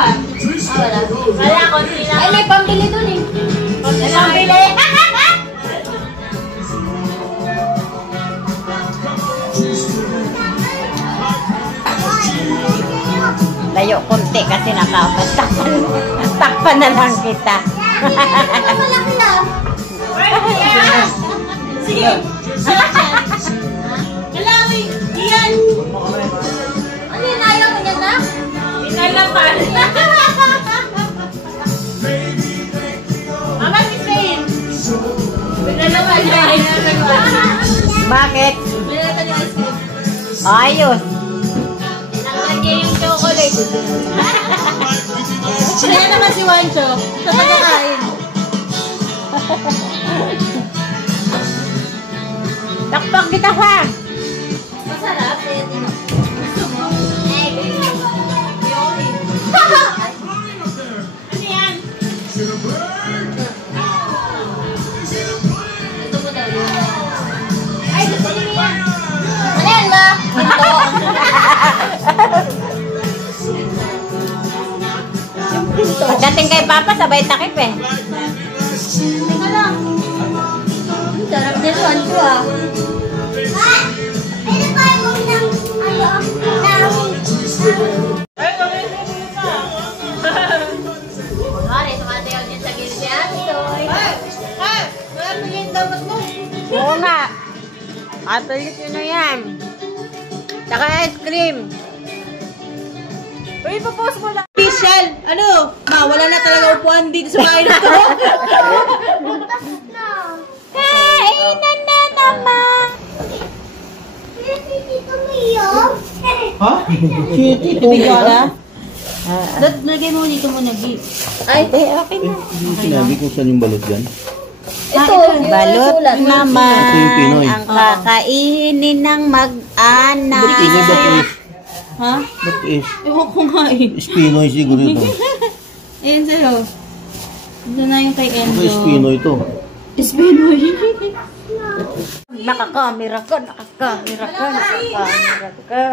ka? Wala. Wala, konti lang. Ay, may pambili dun eh. May pambili. Layo konti kasi takpan na lang kita. Malaki na. Sige. Kailangan iyan. Ano yun? Ayaw mo yan na? Inalapan. Mama, si Faye. Inalapan niya. Bakit? Inalapan niya ice cream. Ayos. Nakalagay yung chocolate. Kaya naman si Wancho. Sa pagkakain. Takpak kita ha. Masarap. Gusto mo? Ano yan? Gusto mo daw yun? Ay, gusto mo yan. Ano yan, ma? Ito. Pagdating kay Papa, sabay takip eh. Teka lang. Sarap din Wancho ah. Pwede tayo kung ng ay, kami pa. Kunwari, sumatayaw din sa gilid niya. Ay, wala mo yung dapat mo. Oo nga. Atulit yun na yan. Saka ice cream. Uy, ipapost mo lang. Official! Ano? Ma, wala na talaga upuan dito sa bahay na to. Kainan na naman. Ha? Shit, ito ba? Lagay mo dito mo nag-i. Ay, okay na. Sinabi ko saan yung balot dyan. Ito, balot Ito yung naman Pinoy. ang kakainin ng mag-anak. Pinoy ba ito? Ha? Ba't is? Ewan ko nga eh. Pinoy siguro ito. Ayan sa'yo. Ito na yung kay Enzo. Ito Pinoy ito. Espinoy. Nakakamera ka, nakakamera ka, nakakamera ka.